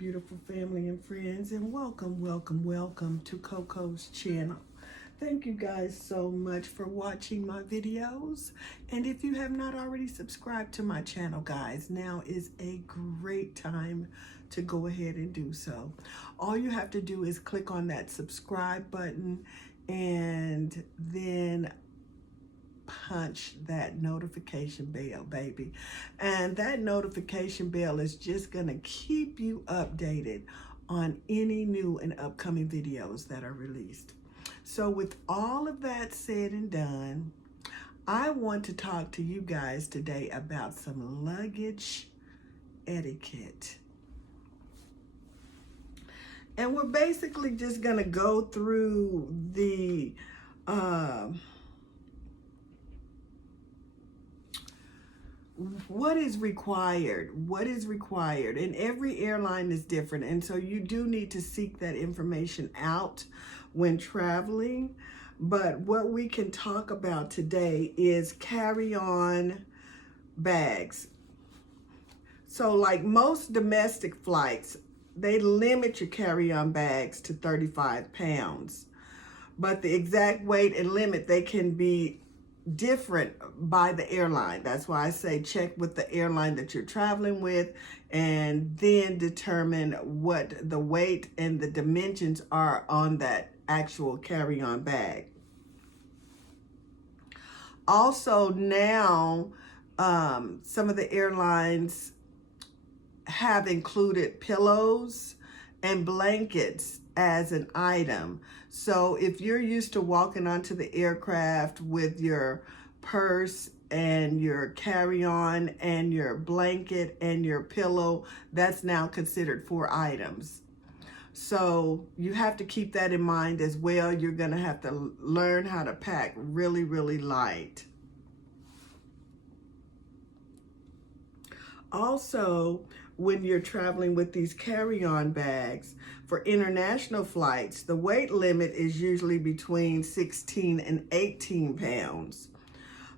beautiful family and friends, and welcome to Coco's channel. Thank you guys so much for watching my videos. And if you have not already subscribed to my channel, guys, now is a great time to go ahead and do so. All you have to do is click on that subscribe button and then punch that notification bell, baby. And that notification bell is just gonna keep you updated on any new and upcoming videos that are released. So with all of that said and done, I want to talk to you guys today about some luggage etiquette. And we're basically just gonna go through the what is required, and every airline is different, and so you do need to seek that information out when traveling. But what we can talk about today is carry-on bags. So like most domestic flights, they limit your carry-on bags to 35 pounds, but the exact weight and limit, they can be different by the airline. That's why I say check with the airline that you're traveling with and then determine what the weight and the dimensions are on that actual carry-on bag. Also now, some of the airlines have included pillows and blankets as an item. So if you're used to walking onto the aircraft with your purse and your carry-on and your blanket and your pillow, that's now considered 4 items. So you have to keep that in mind as well. You're gonna have to learn how to pack really, really light. Also, when you're traveling with these carry-on bags, for international flights, the weight limit is usually between 16 and 18 pounds.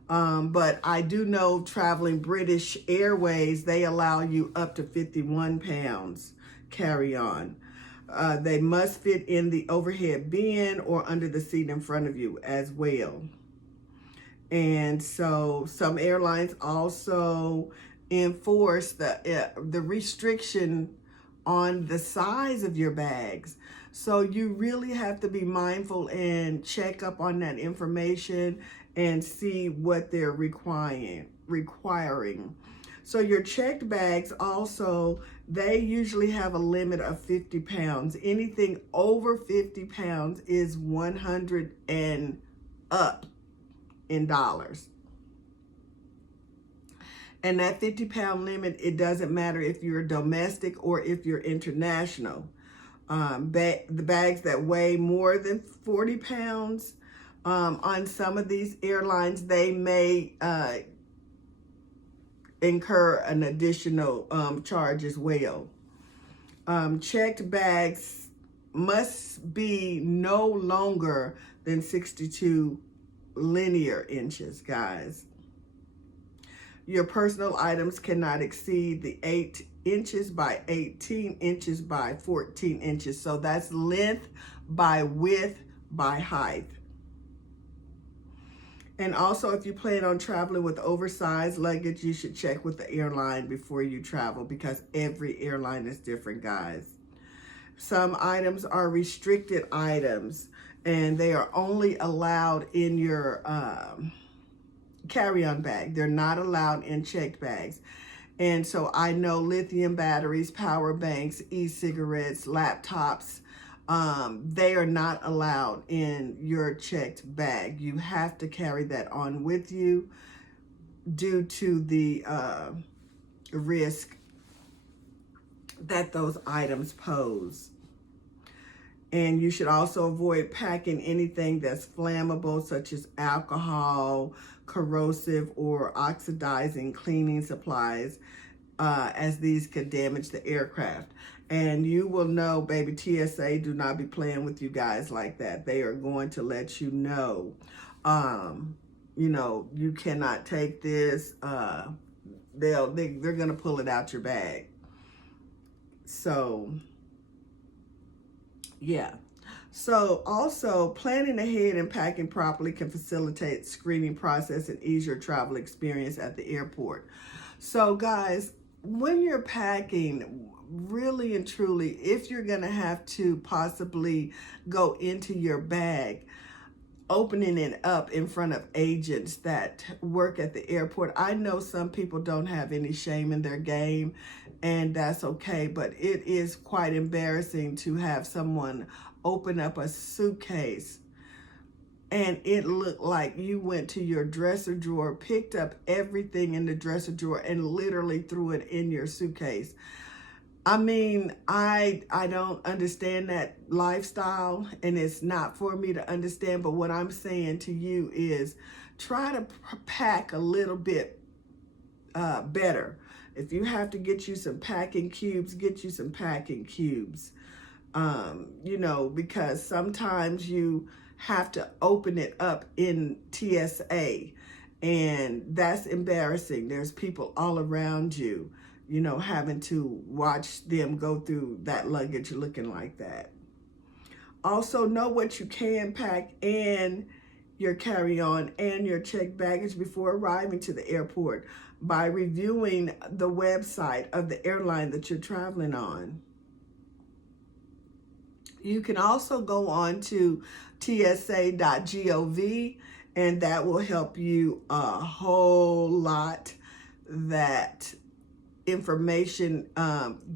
But I do know traveling British Airways, they allow you up to 51 pounds carry-on. They must fit in the overhead bin or under the seat in front of you as well. And so some airlines also enforce the restriction on the size of your bags. So you really have to be mindful and check up on that information and see what they're requiring. So your checked bags also, they usually have a limit of 50 pounds. Anything over 50 pounds is 100 and up in dollars. And that 50-pound limit, it doesn't matter if you're domestic or if you're international. The bags that weigh more than 40 pounds, on some of these airlines, they may incur an additional charge as well. Checked bags must be no longer than 62 linear inches, guys. Your personal items cannot exceed the 8 inches by 18 inches by 14 inches. So that's length by width by height. And also, if you plan on traveling with oversized luggage, you should check with the airline before you travel because every airline is different, guys. Some items are restricted items and they are only allowed in your carry-on bag. They're not allowed in checked bags. And so I know lithium batteries, power banks, e-cigarettes, laptops, they are not allowed in your checked bag. You have to carry that on with you due to the risk that those items pose. And you should also avoid packing anything that's flammable, such as alcohol, corrosive or oxidizing cleaning supplies, as these could damage the aircraft. And you will know, baby, TSA do not be playing with you guys like that. They are going to let you know, you cannot take this. They're going to pull it out your bag. So, yeah. So also planning ahead and packing properly can facilitate screening process and ease your travel experience at the airport. So guys, when you're packing, really and truly, if you're gonna have to possibly go into your bag, opening it up in front of agents that work at the airport. I know some people don't have any shame in their game, and that's okay, but it is quite embarrassing to have someone open up a suitcase and it looked like you went to your dresser drawer, picked up everything in the dresser drawer, and literally threw it in your suitcase. I mean, I don't understand that lifestyle, and it's not for me to understand, but what I'm saying to you is try to pack a little bit better. If you have to get you some packing cubes, get you some packing cubes. You know, because sometimes you have to open it up in TSA, and that's embarrassing. There's people all around you, you know, having to watch them go through that luggage looking like that. Also, know what you can pack in your carry-on and your checked baggage before arriving to the airport by reviewing the website of the airline that you're traveling on. You can also go on to tsa.gov, and that will help you a whole lot. That information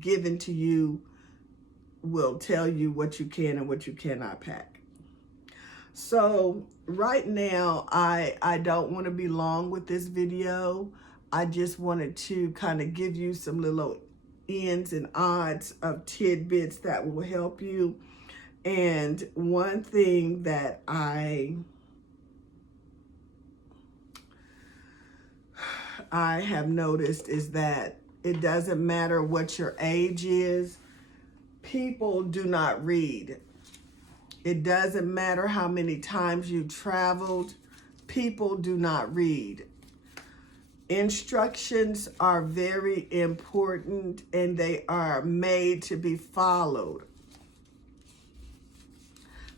given to you will tell you what you can and what you cannot pack. So right now, I don't want to be long with this video. I just wanted to kind of give you some little ins and odds of tidbits that will help you. And one thing that I have noticed is that it doesn't matter what your age is, people do not read. It doesn't matter how many times you traveled, people do not read. Instructions are very important, and they are made to be followed.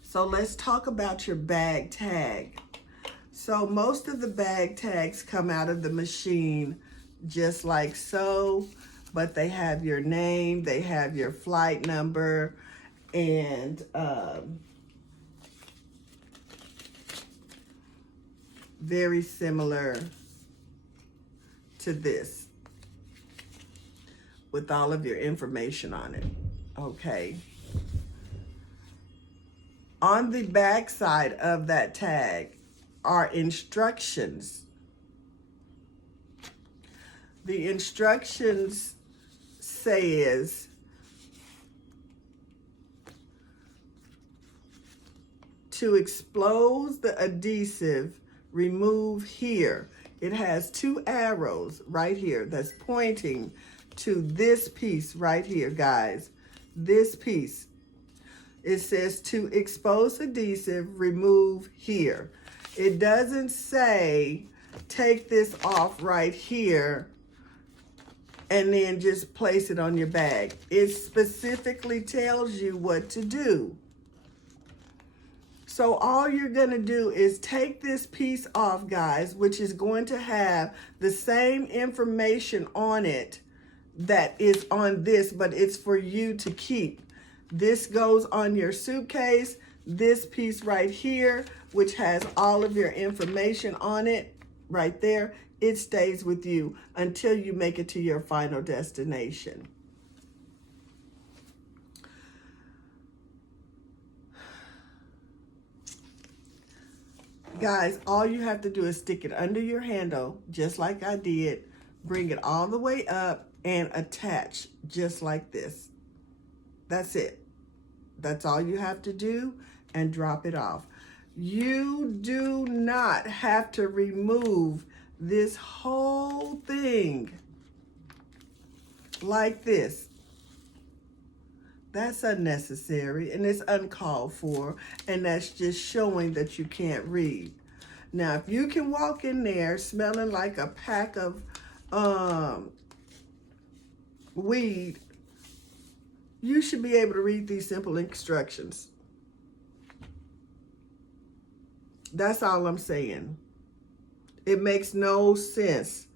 So let's talk about your bag tag. So most of the bag tags come out of the machine just like so, but they have your name, they have your flight number, and very similar to this with all of your information on it. Okay. On the back side of that tag are instructions. The instructions says to expose the adhesive, remove here. It has two arrows right here that's pointing to this piece right here, guys. This piece. It says to expose adhesive, remove here. It doesn't say take this off right here and then just place it on your bag. It specifically tells you what to do. So all you're going to do is take this piece off, guys, which is going to have the same information on it that is on this, but it's for you to keep. This goes on your suitcase. This piece right here, which has all of your information on it right there, it stays with you until you make it to your final destination. Guys, all you have to do is stick it under your handle, just like I did, bring it all the way up and attach just like this. That's it. That's all you have to do, and drop it off. You do not have to remove this whole thing like this. That's unnecessary, and it's uncalled for, and that's just showing that you can't read. Now, if you can walk in there smelling like a pack of weed, You should be able to read these simple instructions. That's all I'm saying. It makes no sense.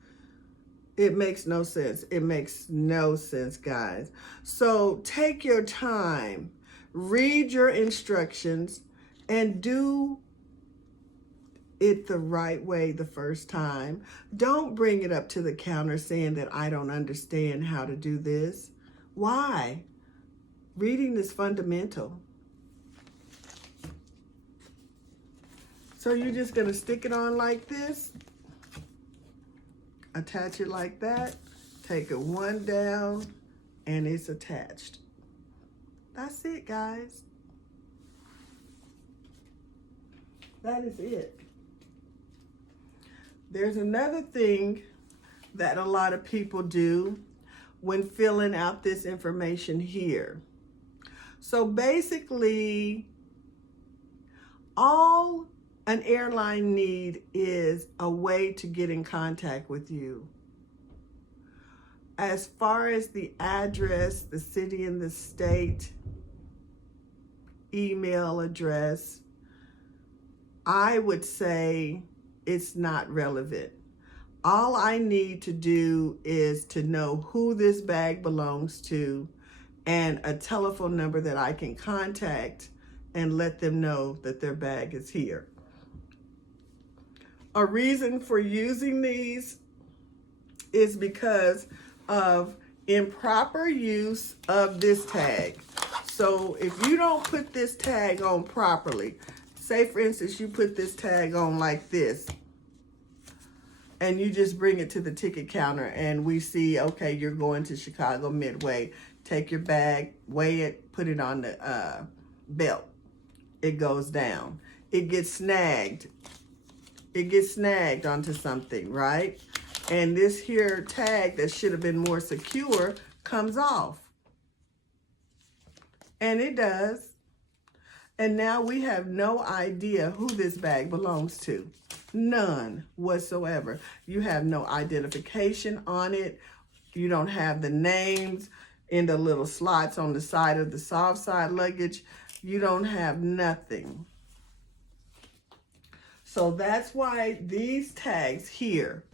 It makes no sense. It makes no sense, guys. So take your time, read your instructions, and do it the right way the first time. Don't bring it up to the counter saying that I don't understand how to do this. Why? Reading is fundamental. So you're just going to stick it on like this, attach it like that, take it one down, and it's attached. That's it, guys. That is it. There's another thing that a lot of people do when filling out this information here. So basically, all an airline need is a way to get in contact with you. As far as the address, the city and the state, email address, I would say it's not relevant. All I need to do is to know who this bag belongs to and a telephone number that I can contact and let them know that their bag is here. A reason for using these is because of improper use of this tag. So if you don't put this tag on properly, say for instance you put this tag on like this, and you just bring it to the ticket counter and we see, okay, you're going to Chicago Midway. Take your bag, weigh it, put it on the belt. It goes down. It gets snagged. It gets snagged onto something, right? And this here tag that should have been more secure comes off. And it does. And now we have no idea who this bag belongs to. None whatsoever. You have no identification on it. You don't have the names in the little slots on the side of the soft side luggage. You don't have nothing. So that's why these tags here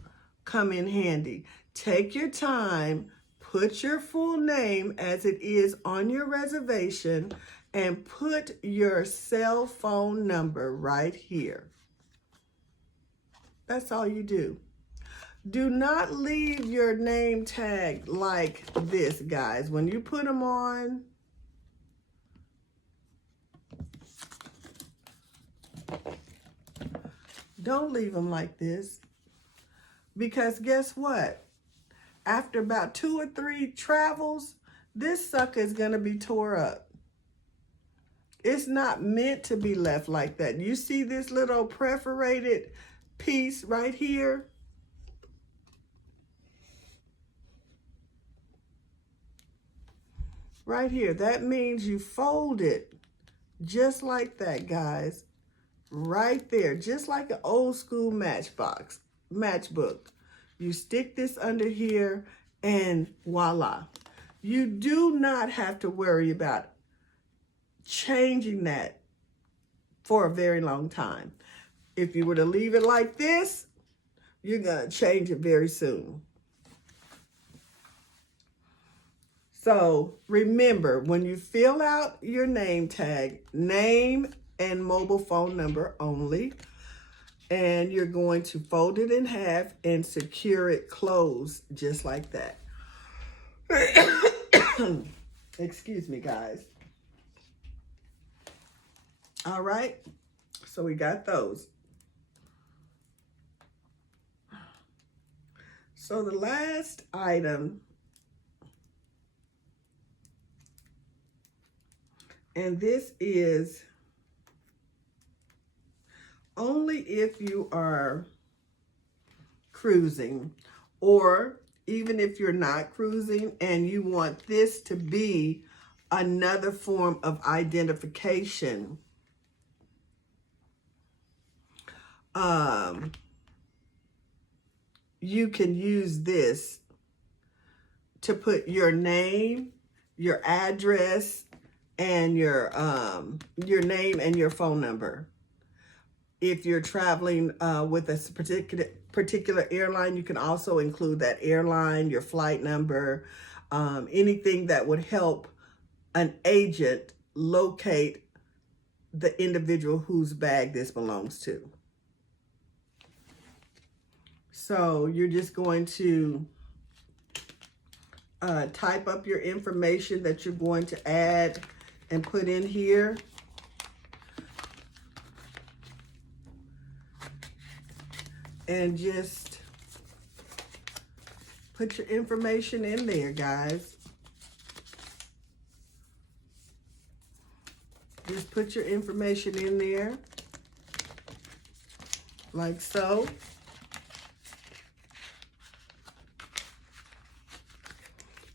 come in handy. Take your time, put your full name as it is on your reservation, and put your cell phone number right here. That's all you do. Do not leave your name tag like this, guys. When you put them on, don't leave them like this. Because guess what? After about 2 or 3 travels, this sucker is going to be tore up. It's not meant to be left like that. You see this little perforated piece right here? Right here. That means you fold it just like that, guys. Right there. Just like an old school matchbook. You stick this under here and voila. You do not have to worry about changing that for a very long time. If you were to leave it like this, you're going to change it very soon. So remember, when you fill out your name tag, name and mobile phone number only, and you're going to fold it in half and secure it closed just like that. Excuse me, guys. All right, so we got those. So the last item, and this is only if you are cruising, or even if you're not cruising and you want this to be another form of identification. You can use this to put your name, your address, and your name and your phone number. If you're traveling with a particular airline, you can also include that airline, your flight number, anything that would help an agent locate the individual whose bag this belongs to. So you're just going to type up your information that you're going to add and put in here. And just put your information in there, guys. Just put your information in there, like so.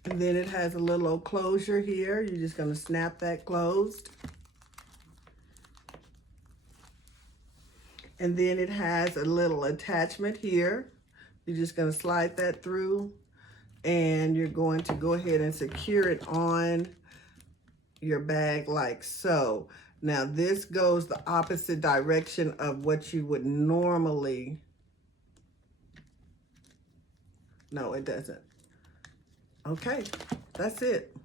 And then it has a little old closure here. You're just going to snap that closed. And then it has a little attachment here. You're just going to slide that through, and you're going to go ahead and secure it on your bag like so. Now this goes the opposite direction of what you would normally. No, it doesn't. Okay, that's it.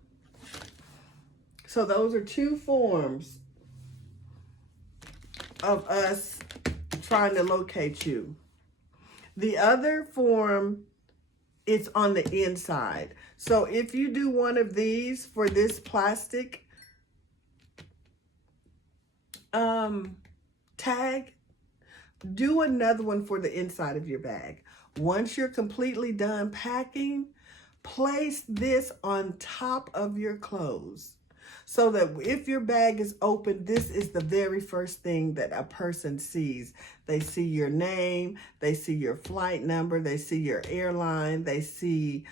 So those are two forms of us trying to locate you. The other form is on the inside. So if you do one of these for this plastic tag, do another one for the inside of your bag. Once you're completely done packing, place this on top of your clothes, so that if your bag is open, this is the very first thing that a person sees. They see your name, they see your flight number, they see your airline, they see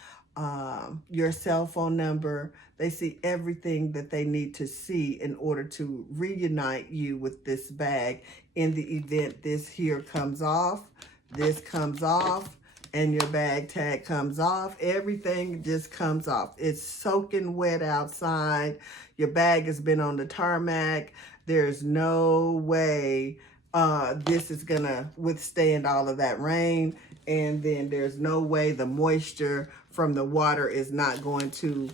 your cell phone number, they see everything that they need to see in order to reunite you with this bag in the event this here comes off, this comes off, and your bag tag comes off. Everything just comes off. It's soaking wet outside. Your bag has been on the tarmac. There's no way this is gonna withstand all of that rain. And then there's no way the moisture from the water is not going to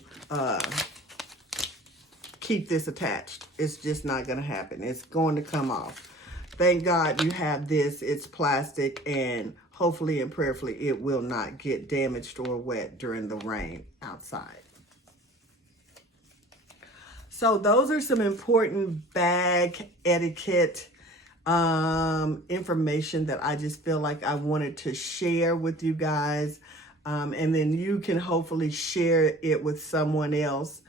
keep this attached. It's just not gonna happen. It's going to come off. Thank God you have this. It's plastic, and hopefully and prayerfully it will not get damaged or wet during the rain outside. So those are some important bag etiquette information that I just feel like I wanted to share with you guys. And then you can hopefully share it with someone else.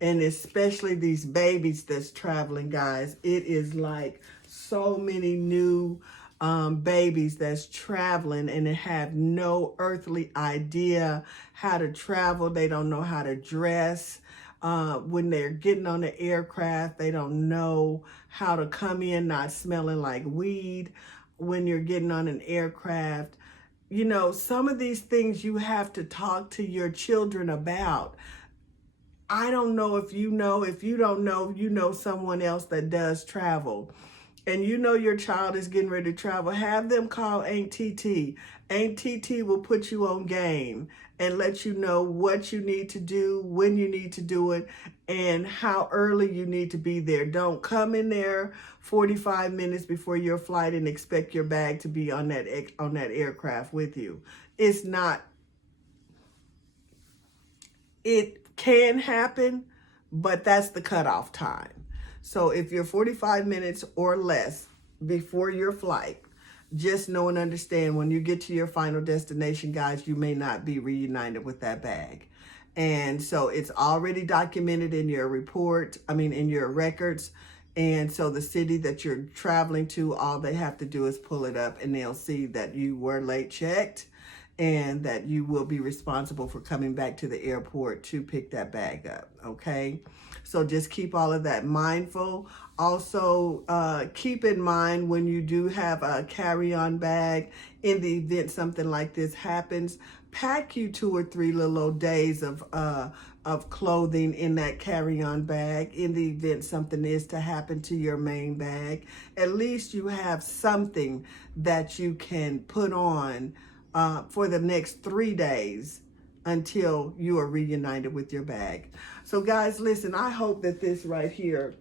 And especially these babies that's traveling, guys. It is like so many new babies that's traveling and they have no earthly idea how to travel. They don't know how to dress. When they're getting on the aircraft, they don't know how to come in not smelling like weed. When you're getting on an aircraft, you know, some of these things you have to talk to your children about. I don't know if you know. If you don't know, you know someone else that does travel. And you know your child is getting ready to travel, have them call Aunt TT. Aunt TT will put you on game and let you know what you need to do, when you need to do it, and how early you need to be there. Don't come in there 45 minutes before your flight and expect your bag to be on that aircraft with you. It's not. It can happen, but that's the cutoff time. So if you're 45 minutes or less before your flight, just know and understand when you get to your final destination, guys, you may not be reunited with that bag. And so it's already documented in your in your records. And so the city that you're traveling to, all they have to do is pull it up and they'll see that you were late checked and that you will be responsible for coming back to the airport to pick that bag up, okay? So just keep all of that mindful. Also, keep in mind when you do have a carry-on bag, in the event something like this happens, pack you 2 or 3 little old days of of clothing in that carry-on bag in the event something is to happen to your main bag. At least you have something that you can put on for the next 3 days until you are reunited with your bag. So guys, listen, I hope that this right here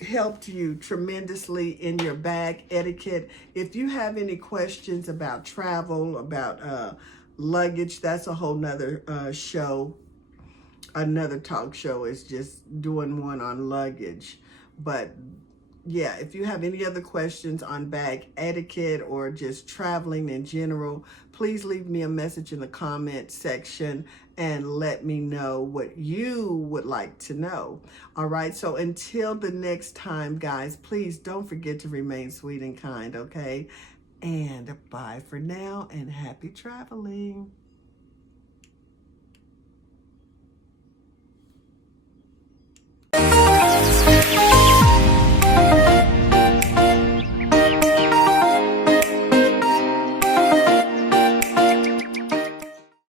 helped you tremendously in your bag etiquette. If you have any questions about travel, about luggage, that's a whole nother show. Another talk show is just doing one on luggage. But yeah, if you have any other questions on bag etiquette or just traveling in general, please leave me a message in the comment section and let me know what you would like to know. All right, so until the next time, guys, please don't forget to remain sweet and kind, okay? And bye for now and happy traveling.